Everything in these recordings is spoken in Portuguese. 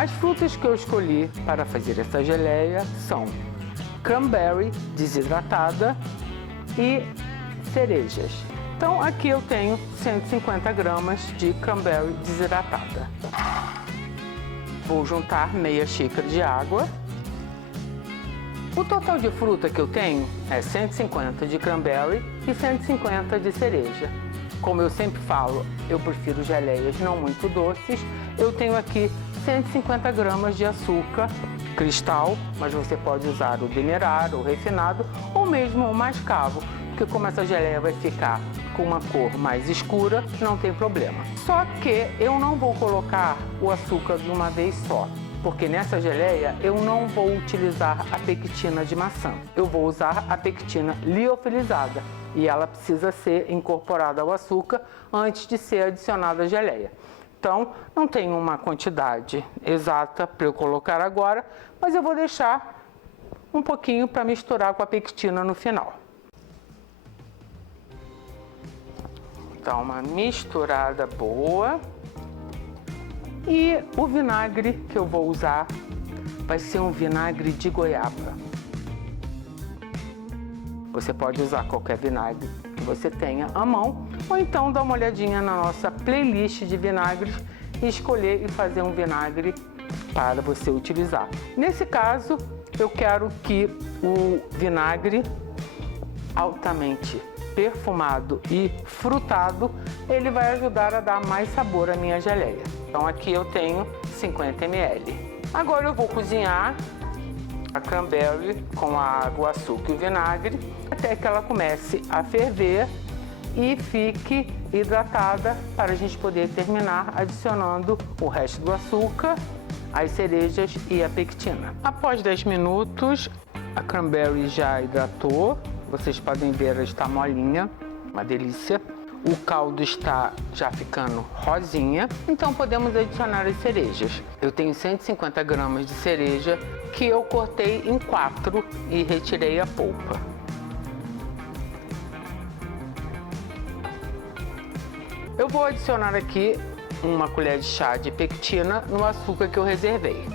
As frutas que eu escolhi para fazer essa geleia são cranberry desidratada e cerejas. Então aqui eu tenho 150 gramas de cranberry desidratada. Vou juntar meia xícara de água. O total de fruta que eu tenho é 150 de cranberry e 150 de cereja. Como eu sempre falo, eu prefiro geleias não muito doces. Eu tenho aqui 150 gramas de açúcar cristal, mas você pode usar o demerara, o refinado ou mesmo o mascavo, porque como essa geleia vai ficar com uma cor mais escura, não tem problema. Só que eu não vou colocar o açúcar de uma vez só, porque nessa geleia eu não vou utilizar a pectina de maçã. Eu vou usar a pectina liofilizada e ela precisa ser incorporada ao açúcar antes de ser adicionada à geleia. Então, não tem uma quantidade exata para eu colocar agora, mas eu vou deixar um pouquinho para misturar com a pectina no final. Dá uma misturada boa. E o vinagre que eu vou usar vai ser um vinagre de goiaba. Você pode usar qualquer vinagre que você tenha à mão, ou então dar uma olhadinha na nossa playlist de vinagres e escolher e fazer um vinagre para você utilizar. Nesse caso, eu quero que o vinagre altamente perfumado e frutado, ele vai ajudar a dar mais sabor à minha geleia. Então aqui eu tenho 50 ml. Agora eu vou cozinhar a cranberry com a água, o açúcar e o vinagre até que ela comece a ferver e fique hidratada para a gente poder terminar adicionando o resto do açúcar, as cerejas e a pectina. Após 10 minutos, a cranberry já hidratou. Vocês podem ver, ela está molinha, uma delícia. O caldo está já ficando rosinha, então podemos adicionar as cerejas. Eu tenho 150 gramas de cereja que eu cortei em 4 e retirei a polpa. Eu vou adicionar aqui uma colher de chá de pectina no açúcar que eu reservei.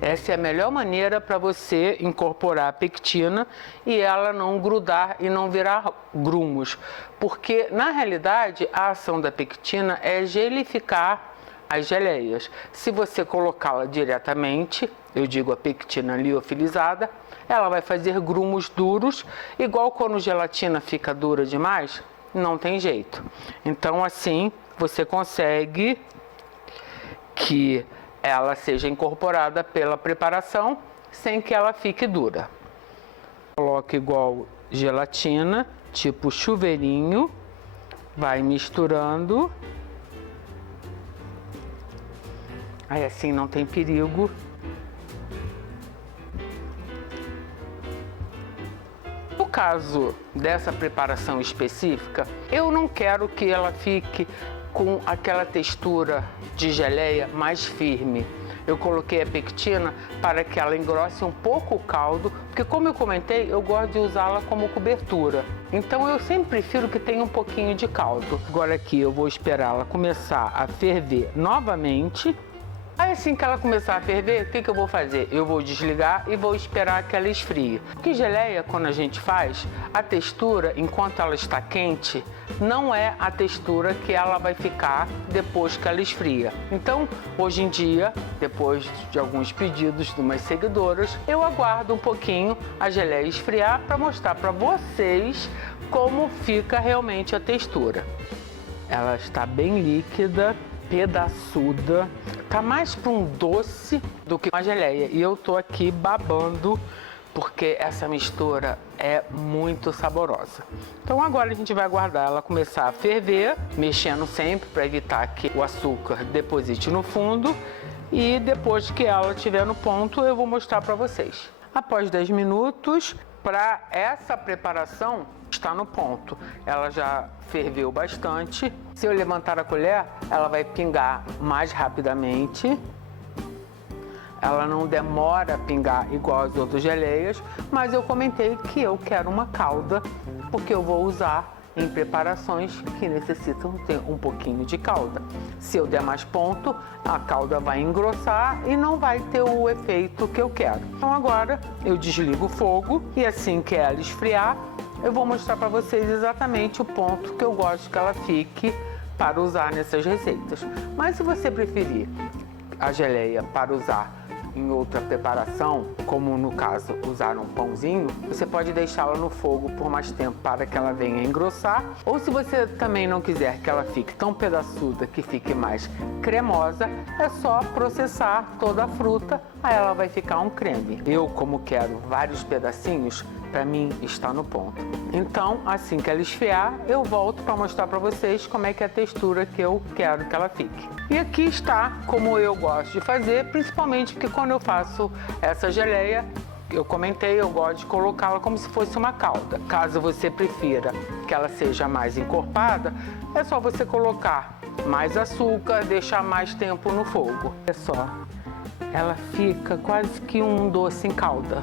Essa é a melhor maneira para você incorporar a pectina e ela não grudar e não virar grumos, porque na realidade a ação da pectina é gelificar as geleias. Se você colocá-la diretamente, eu digo a pectina liofilizada, ela vai fazer grumos duros, igual quando gelatina fica dura demais, não tem jeito. Então assim você consegue que ela seja incorporada pela preparação sem que ela fique dura. Coloque igual gelatina, tipo chuveirinho, vai misturando. Aí assim não tem perigo. No caso dessa preparação específica, eu não quero que ela fique com aquela textura de geleia mais firme. Eu coloquei a pectina para que ela engrosse um pouco o caldo, porque como eu comentei, eu gosto de usá-la como cobertura. Então eu sempre prefiro que tenha um pouquinho de caldo. Agora aqui eu vou esperar ela começar a ferver novamente. Aí assim que ela começar a ferver, o que eu vou fazer? Eu vou desligar e vou esperar que ela esfrie. Porque geleia, quando a gente faz, a textura, enquanto ela está quente, não é a textura que ela vai ficar depois que ela esfria. Então, hoje em dia, depois de alguns pedidos de umas seguidoras, eu aguardo um pouquinho a geleia esfriar para mostrar para vocês como fica realmente a textura. Ela está bem líquida, pedaçuda, tá mais para um doce do que uma geleia. E eu tô aqui babando porque essa mistura é muito saborosa. Então agora a gente vai aguardar ela começar a ferver, mexendo sempre para evitar que o açúcar deposite no fundo. E depois que ela estiver no ponto, eu vou mostrar para vocês. Após 10 minutos, para essa preparação está no ponto. Ela já ferveu bastante. Se eu levantar a colher, ela vai pingar mais rapidamente. Ela não demora a pingar igual as outras geleias, mas eu comentei que eu quero uma calda, porque eu vou usar em preparações que necessitam ter um pouquinho de calda. Se eu der mais ponto, a calda vai engrossar e não vai ter o efeito que eu quero. Então agora eu desligo o fogo e assim que ela esfriar, eu vou mostrar para vocês exatamente o ponto que eu gosto que ela fique para usar nessas receitas. Mas se você preferir a geleia para usar em outra preparação, como no caso usar um pãozinho, você pode deixá-la no fogo por mais tempo para que ela venha engrossar. Ou se você também não quiser que ela fique tão pedaçuda que fique mais cremosa, é só processar toda a fruta, aí ela vai ficar um creme. Eu, como quero vários pedacinhos, para mim está no ponto. Então, assim que ela esfriar, eu volto para mostrar para vocês como é que é a textura que eu quero que ela fique. E aqui está como eu gosto de fazer, principalmente porque quando eu faço essa geleia, eu comentei, eu gosto de colocá-la como se fosse uma calda. Caso você prefira que ela seja mais encorpada, é só você colocar mais açúcar, deixar mais tempo no fogo. É só, ela fica quase que um doce em calda.